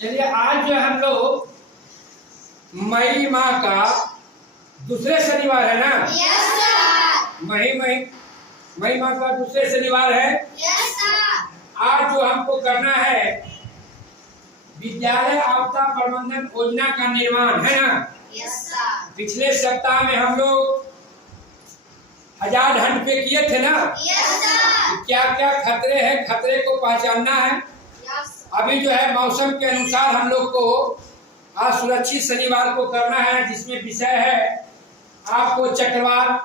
चलिए आज जो हम लोग मई माह का दूसरे शनिवार है ना। Yes sir. मई माह का दूसरे शनिवार है। Yes sir. आज जो हमको करना है विद्यालय आपदा प्रबंधन योजना का निर्माण है ना। Yes sir. पिछले सप्ताह में हम लोग 1000 ढंड पे किए थे ना। Yes sir. क्या क्या खतरे हैं, खतरे को पहचानना है। यस। अभी जो है मौसम के अनुसार हम लोग को आज सुरक्षित शनिवार को करना है, जिसमें विषय है आपको चक्रवात,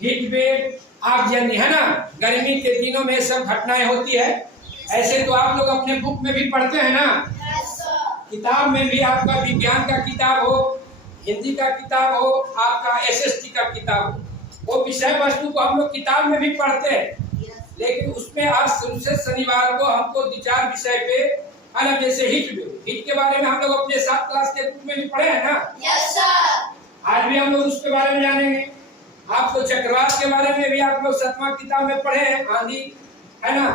हीट वेव, आगजनी है ना। गर्मी के दिनों में सब घटनाएं होती है। ऐसे तो आप लोग अपने बुक में भी पढ़ते हैं ना। Yes sir. किताब में भी आपका विज्ञान का किताब हो, हिंदी का किताब हो, आपका एसएसटी का किताब हो, वो विषय वस्तु को हम लोग किताब में भी पढ़ते हैं। लेकिन उसमें आज सुरक्षित शनिवार को हमको 2-4 विषय पे अलग, जैसे हिट के बारे में हम लोग अपने 7 क्लास के बुक में भी पढ़े हैं ना। Yes sir. आज भी हम लोग उसके बारे में जानेंगे। आपको चक्रवात के बारे में भी आप लोग 7वां किताब में पढ़े हैं, आंधी है ना,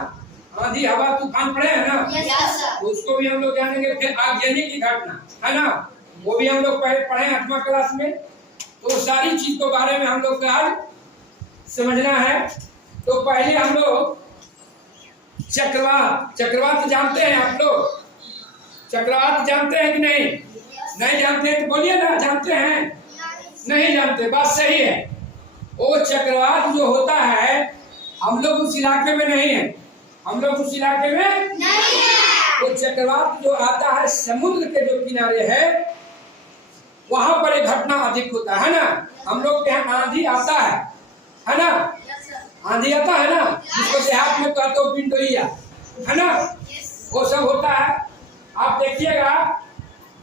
आंधी हवा तूफान पढ़े हैं ना। Yes sir. तो उसको भी हम लोग जानेंगे। फिर आगजनी की घटना है ना, वो भी हम लोग पढ़े हैं 8वां क्लास में। तो सारी चीज के बारे में हम लोग को आज समझना है। तो पहले हम लोग चक्रवात जानते हैं आप लोग? चक्रवात जानते हैं कि नहीं? नहीं जानते हैं तो बोलिए ना, जानते हैं? नहीं जानते, बात सही है। वो चक्रवात जो होता है हम लोग उस इलाके में नहीं है, हम लोग उस इलाके में नहीं है। वो चक्रवात जो आता है समुद्र के जो किनारे है वहां पर एक घटना अधिक होता है ना। हम लोग के यहाँ आंधी आता है ना, आंधी आता है ना, जिसको देहात में कहते हो पिंडोइया है ना, वो सब होता है। आप देखिएगा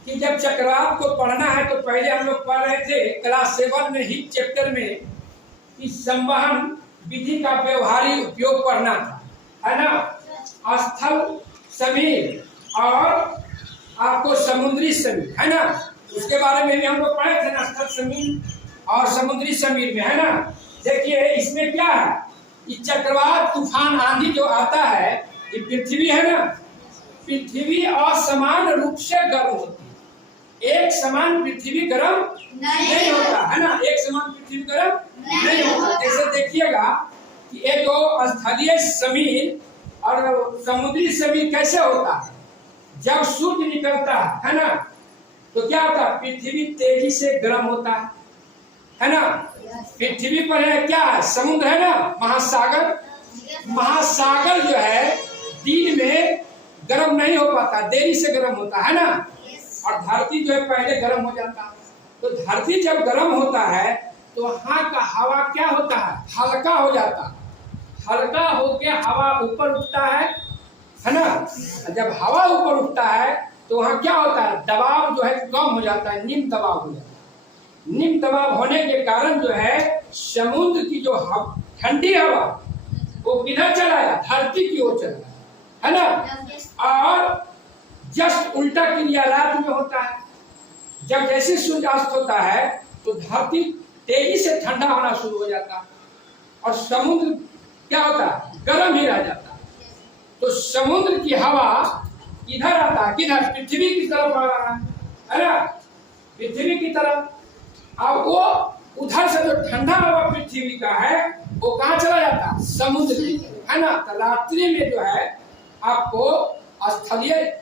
कि जब चक्रवात को पढ़ना है तो पहले हम लोग पढ़ रहे थे क्लास 7 में ही चैप्टर में कि संवहन विधि का व्यवहारिक उपयोग पढ़ना था है ना। स्थल समीर और आपको समुद्री समीर है ना, उसके बारे में भी हम लोग पढ़े थे ना, स्थल समीर और समुद्री समीर में है ना। देखिए इसमें क्या है, ये चक्रवात तूफान आंधी जो आता है, ये पृथ्वी है ना, पृथ्वी असमान रूप से गर्म होती है। एक समान पृथ्वी गर्म नहीं होता है ना, एक समान पृथ्वी गर्म नहीं होता। जैसे देखिएगा कि एक तो स्थलीय समीर और समुद्री समीर कैसे होता है, जब सूर्य निकलता है ना, तो क्या होता है, पृथ्वी तेजी से गर्म होता है ना। पृथ्वी पर है क्या, समुद्र है ना, महासागर जो है दिन में गर्म नहीं हो पाता, देरी से गर्म होता है ना। और धरती जो है पहले गर्म हो जाता है। तो धरती जब गर्म होता है तो वहां का हवा क्या होता है, हल्का हो जाता है। हल्का होके हवा ऊपर उठता है ना। जब हवा ऊपर उठता है तो वहां क्या होता है, दबाव जो है कम हो जाता है, निम्न दबाव हो जाता है। निम्न दबाव होने के कारण जो है समुद्र की जो ठंडी हवा वो किधर चला है, धरती की ओर चला है ना। और जस्ट उल्टा क्रिया रात में होता है। जब जैसे सूर्यास्त होता है तो धरती तेजी से ठंडा होना शुरू हो जाता है और समुद्र क्या होता है, गर्म ही रह जाता है। तो समुद्र की हवा इधर आता है, किधर, पृथ्वी की तरफ आ रहा है ना, पृथ्वी की तरफ। अब वो उधर से जो ठंडा हवा पृथ्वी का है वो कहाँ चला जाता है, समुद्र की तरफ है ना। तो रात्रि में जो है आपको स्थलीय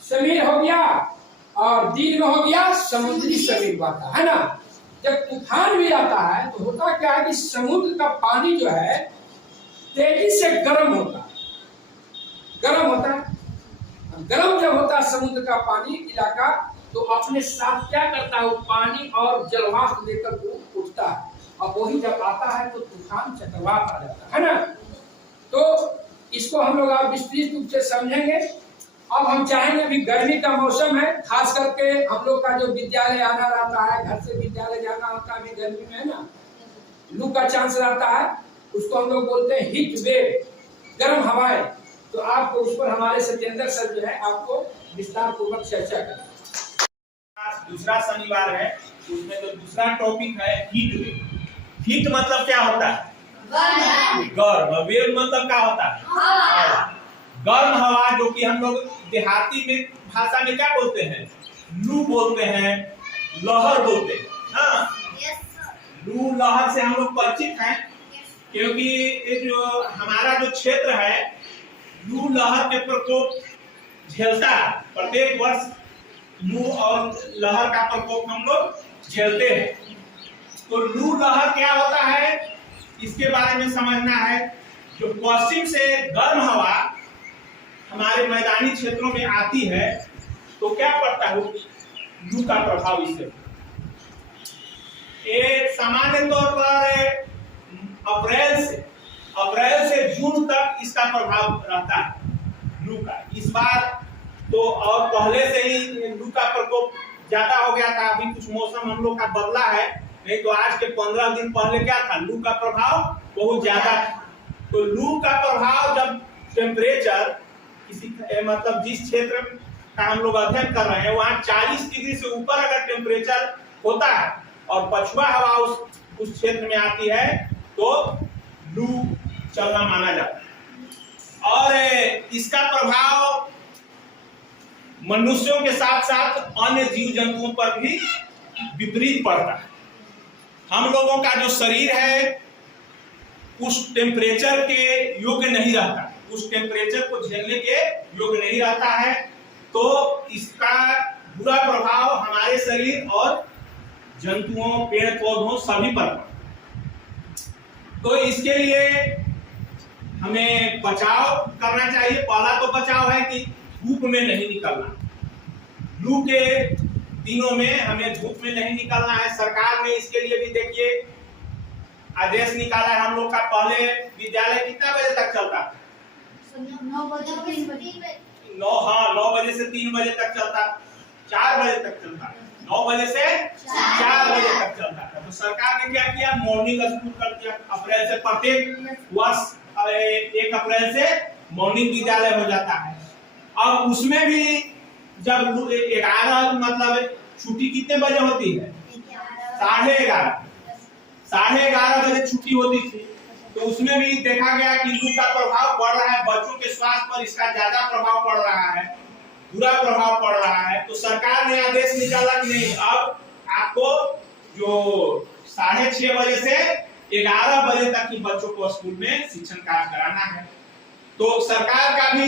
समीर हो गया और दिन में हो गया समुद्री समीर आता है ना। जब तूफान भी आता है तो होता क्या है कि समुद्र का पानी जो है तेजी से गर्म होता है, गर्म होता है। गर्म जब होता है समुद्र का पानी इलाका, तो अपने साथ क्या करता है, वो पानी और जलवाष्प लेकर वो उठता है। अब वही जब आता है तो तूफान चक्रवात आ जाता है ना। तो इसको हम लोग आप विस्तृत रूप से समझेंगे। अब हम चाहेंगे, अभी गर्मी का मौसम है, खास करके हम लोग का जो विद्यालय आना रहता है, घर से विद्यालय जाना होता है, अभी गर्मी में है ना, लू का चांस रहता है, उसको हम लोग बोलते हैं हीट वेव, गर्म हवाएं। तो आपको उस पर हमारे सत्येंद्र सर जो है आपको विस्तार पूर्वक चर्चा करें। दूसरा शनिवार है, उसमें जो दूसरा टॉपिक है हीट वेव। हीट मतलब क्या होता है, गर्म। वेव मतलब क्या होता है, गर्म हवा, जो कि हम लोग देहाती में भाषा में क्या बोलते हैं, लू बोलते हैं, लहर बोलते हैं। हाँ, Yes, sir. लू लहर से हम लोग परिचित हैं, क्योंकि ये जो हमारा जो क्षेत्र है लू लहर के प्रकोप झेलता है। प्रत्येक वर्ष लू और लहर का प्रकोप हम लोग झेलते हैं। तो लू लहर क्या होता है इसके बारे में समझना है। जो पश्चिम से गर्म हवा हमारे मैदानी क्षेत्रों में आती है तो क्या पड़ता है, लू का प्रभाव इससे। ये सामान्य तौर पर अप्रैल से जून तक इसका प्रभाव रहता है लू का। इस बार तो और पहले से ही लू का प्रकोप ज्यादा हो गया था। अभी कुछ मौसम हम लोग का बदला है, नहीं तो आज के 15 दिन पहले क्या था, लू का प्रभाव बहुत ज्यादा था। तो लू का प्रभाव जब टेम्परेचर किसी मतलब जिस क्षेत्र का हम लोग अध्ययन कर रहे हैं वहाँ 40 डिग्री से ऊपर अगर टेम्परेचर होता है और पछुआ हवा उस क्षेत्र में आती है तो लू चलना माना जाता है। और इसका प्रभाव मनुष्यों के साथ साथ अन्य जीव जंतुओं पर भी विपरीत पड़ता है। हम लोगों का जो शरीर है उस टेम्परेचर के योग्य नहीं रहता, उस टेम्परेचर को झेलने के योग्य नहीं रहता है। तो इसका बुरा प्रभाव हमारे शरीर और जंतुओं, पेड़ पौधों सभी पर पड़ता है। तो इसके लिए हमें बचाव करना चाहिए। पहला तो बचाव है कि धूप में नहीं निकलना। लू के दिनों में हमें धूप में नहीं निकलना है। सरकार ने इसके लिए भी देखिए आदेश निकाला है हम लोग का। पहले विद्यालय कितना बजे तक चलता है? 9 बजे से 3 बजे। 9 बजे से 3 बजे तक चलता, 4 बजे तक चलता, 9 बजे से 4 बजे तक चलता है। तो सरकार ने क्या किया, मॉर्निंग स्कूल कर दिया। अप्रैल से प्रत्येक वर्ष 1 अप्रैल से मॉर्निंग विद्यालय हो जाता है। अब उसमें भी जब 11 मतलब छुट्टी कितने बजे होती है? 11:30 बजे छुट्टी होती थी। तो उसमें भी देखा गया कि लू का प्रभाव बढ़ रहा है, बच्चों के स्वास्थ्य पर इसका ज्यादा प्रभाव पड़ रहा है, बुरा प्रभाव पड़ रहा है। तो सरकार ने आदेश निकाला कि नहीं, अब आपको जो 6:30 बजे से 11 बजे तक ही बच्चों को स्कूल में शिक्षण कार्य कराना है। तो सरकार का भी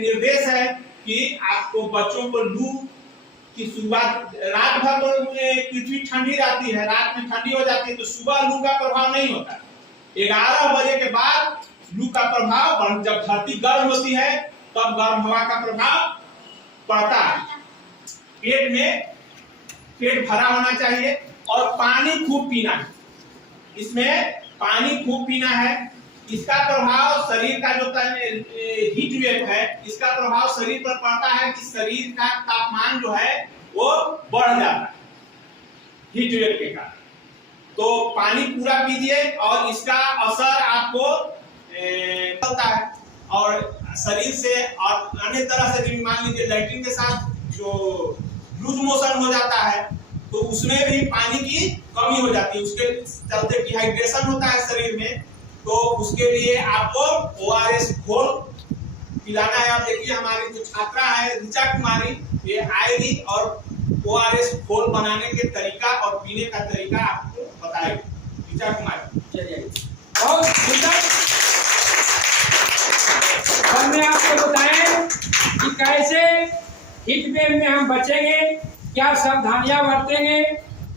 निर्देश है कि आपको बच्चों को लू की शुरुआत, रात भर तो पृथ्वी ठंडी रहती है, रात में ठंडी हो जाती है तो सुबह लू का प्रभाव नहीं होता। 11 बजे के बाद लू का प्रभाव, जब धरती गर्म होती है तब गर्म हवा का प्रभाव पड़ता है। पेट भरा होना चाहिए और पानी खूब पीना है। इसमें पानी खूब पीना है। इसका प्रभाव शरीर का जो हीट वेव है, इसका प्रभाव शरीर पर पड़ता है कि शरीर का तापमान जो है वो बढ़ जाता है हीट वेव के कारण। तो पानी पूरा पीजिए और इसका असर आपको होता है। और शरीर से और अन्य तरह से भी, मान लीजिए लैट्रिन के साथ जो लूज मोशन हो जाता है तो उसमें भी पानी की कमी हो जाती है। उसके चलते डिहाइड्रेशन होता है शरीर में। तो उसके लिए आपको ORS घोल पिलाना है। आप देखिए हमारी जो छात्रा है ऋचा कुमारी, ये आएगी और ORS घोल बनाने के तरीका और पीने का तरीका आपको बताएगी। ऋचा कुमारी, चलिए बहुत सुंदर। हमने आपको बताया कि कैसे हीट वेव में हम बचेंगे, क्या सावधानियां बरतेंगे।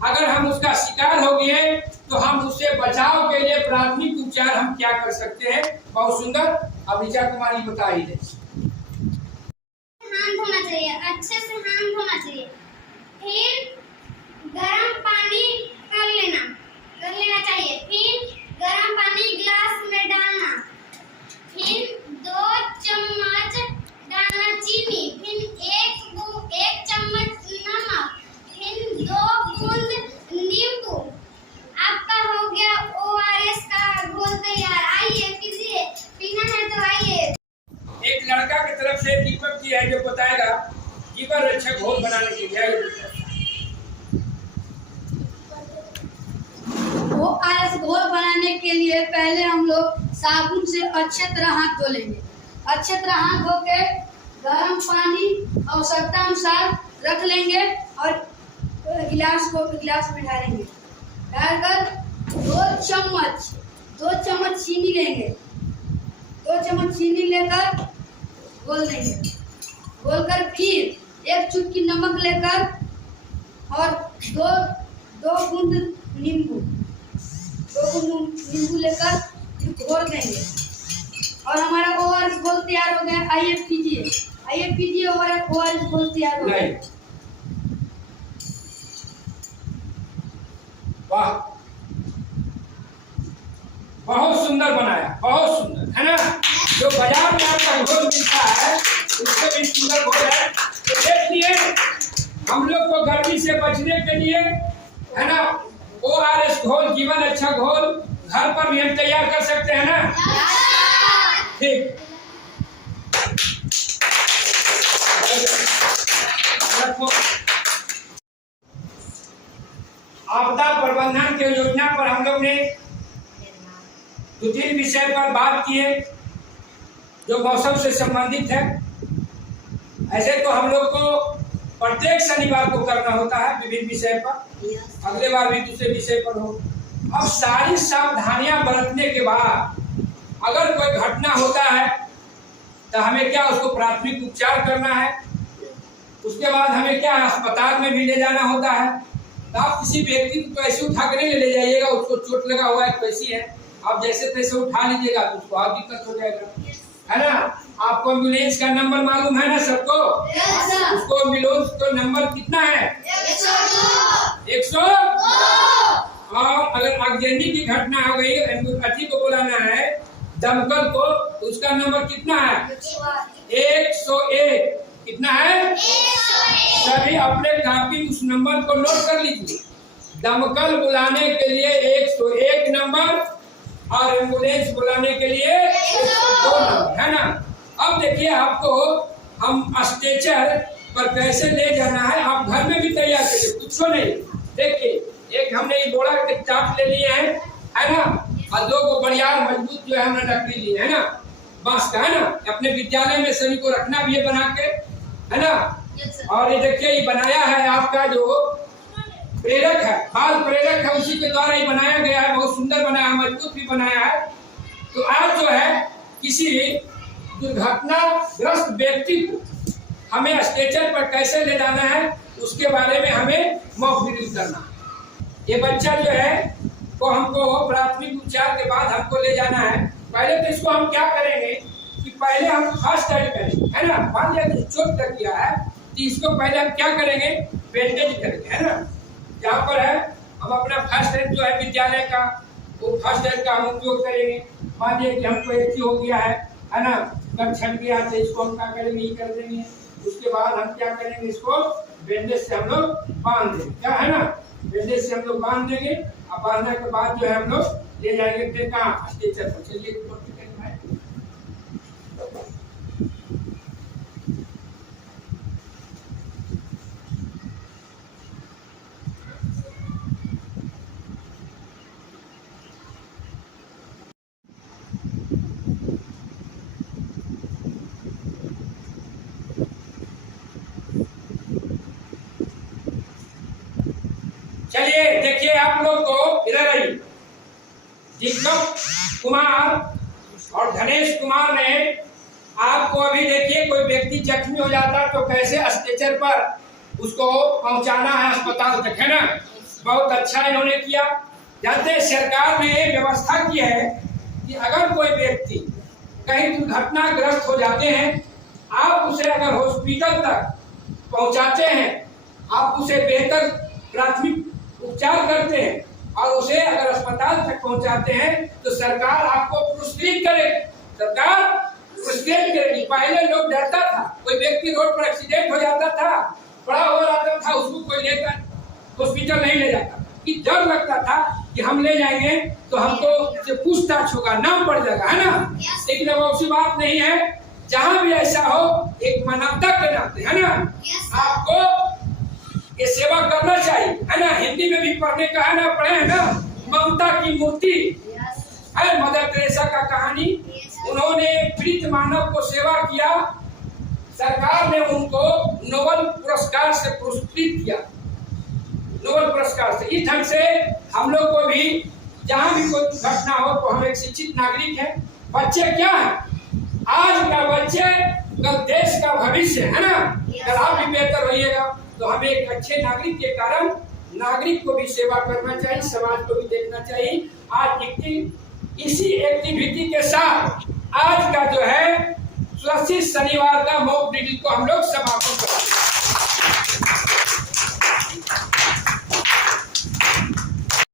अगर हम उसका शिकार हो गए तो हम उससे बचाव के लिए प्राथमिक उपचार हम क्या कर सकते हैं। बहुत सुंदर। अब ऋचा कुमारी बता ही दे। हाथ धोना चाहिए, अच्छे से हाथ धोना चाहिए। फिर गर्म पानी कर लेना चाहिए। फिर गर्म पानी ग्लास में डालना। फिर 2 चम्मच डालना चीनी। फिर 1 चम्मच नमक। फिर 2 बूंद नींबू। आपका हो गया ORS का घोल तैयार। आइए पीजिए, पीना है तो आइए। एक लड़का की तरफ से दीपक जी है जो बताएगा जीवन रक्षक घोल बनाने के लिए। ORS घोल बनाने के लिए पहले हम लोग साबुन से अच्छे तरह हाथ धो लेंगे। अच्छे तरह हाथ धो के गर्म पानी आवश्यकता अनुसार रख लेंगे और गिलास में डालेंगे। डालकर 2 चम्मच चीनी लेंगे। 2 चम्मच चीनी लेकर घोल देंगे। घोलकर फिर 1 चुटकी नमक लेकर और 2 बूंद नींबू लेकर फिर घोल देंगे और हमारा ओआरएस घोल तैयार हो गया। आइए पीजिए ओआरएस घोल तैयार हो गया। वाह, बहुत सुंदर बनाया, बहुत सुंदर, है ना। जो बाजार में आपका घोल मिलता है उससे भी सुंदर घोल है। तो देख लिए हम लोग को गर्मी से बचने के लिए, है ना, ओआरएस घोल, जीवन अच्छा घोल घर पर भी हम तैयार कर सकते हैं ना। ठीक, आपदा प्रबंधन के योजना पर हम लोग ने 2-3 विषय पर बात किए जो मौसम से संबंधित है। ऐसे तो हम लोग को प्रत्येक शनिवार को करना होता है विभिन्न विषय पर, अगले बार भी दूसरे विषय पर हो। अब सारी सावधानियां बरतने के बाद अगर कोई घटना होता है तो हमें क्या उसको प्राथमिक उपचार करना है, उसके बाद हमें क्या अस्पताल में भी ले जाना होता है। तो आप किसी व्यक्ति को ऐसे उठा कर नहीं ले जाइएगा, उसको चोट लगा हुआ है कैसी है, आप जैसे तैसे उठा लीजिएगा तो उसको और दिक्कत हो जाएगा, है ना। आपको एम्बुलेंस का नंबर मालूम है ना सबको? उसको एम्बुलेंस का नंबर कितना है? 102। और अगर आगजनी की घटना हो गई, एम्बुलेंस को बुलाना है, दमकल को, तो उसका नंबर कितना है? 101। कितना है? सभी अपने कापी उस नंबर को नोट कर लीजिए। दमकल बुलाने के लिए 101 नंबर और एम्बुलेंस बुलाने के लिए 102 नंबर, है ना। अब देखिए आपको हम स्ट्रेचर पर कैसे ले जाना है, आप घर में भी तैयार करिए, कुछ नहीं। देखिए एक हमने ये बोरा के चाट ले लिए हैं, है ना, और 2 को बढ़िया मजबूत जो है हमने लकड़ी ली है ना, बांस का, है ना। अपने विद्यालय में सभी को रखना भी है बना के, है ना। और ये देखिए ये बनाया है आपका जो प्रेरक है, बाल प्रेरक है, उसी के द्वारा ही बनाया गया है। बहुत सुंदर बनाया है, मजबूत भी बनाया है। तो आज जो है किसी दुर्घटनाग्रस्त व्यक्ति को हमें स्ट्रेचर पर कैसे ले जाना है उसके बारे में हमें मॉक ड्रिल करना। ये बच्चा जो है तो हमको प्राथमिक उपचार के बाद हमको ले जाना है। पहले तो इसको हम क्या करेंगे कि पहले हम फर्स्ट एड करेंगे, है ना। मान लिया कि चोट लग गया है तो इसको पहले हम क्या करेंगे? बैंडेज करेंगे, है ना। यहाँ पर है हम अपना फर्स्ट एड जो है विद्यालय का, वो फर्स्ट एड का हम उपयोग करेंगे। मान लिया कि हमको एक ही हो गया है ना, कट छट गया तो इसको हम क्या करेंगे? ये कर देंगे। उसके बाद हम क्या करेंगे? इसको बैंडेज से हम लोग बांध देंगे, क्या है ना, बैंडेज से हम लोग बांध देंगे। अब बांधने के बाद जो है हम लोग ले जाएंगे फिर कहाँ? स्ट्रेचर पर। चलिए चलिए देखिए आप लोग को इधर आई दीपक कुमार और धनेश कुमार ने आपको अभी देखिए कोई व्यक्ति जख्मी हो जाता तो कैसे स्ट्रेचर पर उसको पहुंचाना है अस्पताल तक, है ना। बहुत अच्छा इन्होंने किया। जानते हैं सरकार ने व्यवस्था की है कि अगर कोई व्यक्ति कहीं दुर्घटनाग्रस्त हो जाते हैं, आप उसे अगर हॉस्पिटल तक पहुंचाते हैं, आप उसे बेहतर प्राथमिक उपचार करते हैं और उसे अगर अस्पताल तक पहुंचाते हैं तो सरकार आपको पुरस्कृत करेगी। सरकार पुरस्कृत करेगी। पहले लोग डरता था, कोई व्यक्ति रोड पर एक्सीडेंट हो जाता था, बड़ा हो जाता था, उसको कोई लेकर हॉस्पिटल नहीं ले जाता, कि डर लगता था कि हम ले जाएंगे तो हमको पूछताछ होगा, नाम पड़ जाएगा, है ना। लेकिन अब ऐसी बात नहीं है। जहां भी ऐसा हो, एक मानवता के नाते, है ना, आपको ये सेवा करना चाहिए, है ना। हिंदी में भी पढ़ने का है ना, पढ़े हैं ना, ममता की मूर्ति है मदर टेरेसा का कहानी। उन्होंने पीड़ित मानव को सेवा किया, सरकार ने उनको नोबेल पुरस्कार से पुरस्कृत किया, नोबेल पुरस्कार से। इस ढंग से हम लोग को भी जहाँ भी कोई घटना हो तो हम एक शिक्षित नागरिक हैं। बच्चे क्या है, आज का बच्चे कल देश का भविष्य है ना। अगर आप भी बेहतर रहिएगा तो हमें एक अच्छे नागरिक के कारण नागरिक को भी सेवा करना चाहिए, समाज को भी देखना चाहिए। आज इसी एक्टिविटी के साथ आज का जो है सुरक्षित शनिवार का मॉक ड्रिल को हम लोग समापन करेंगे।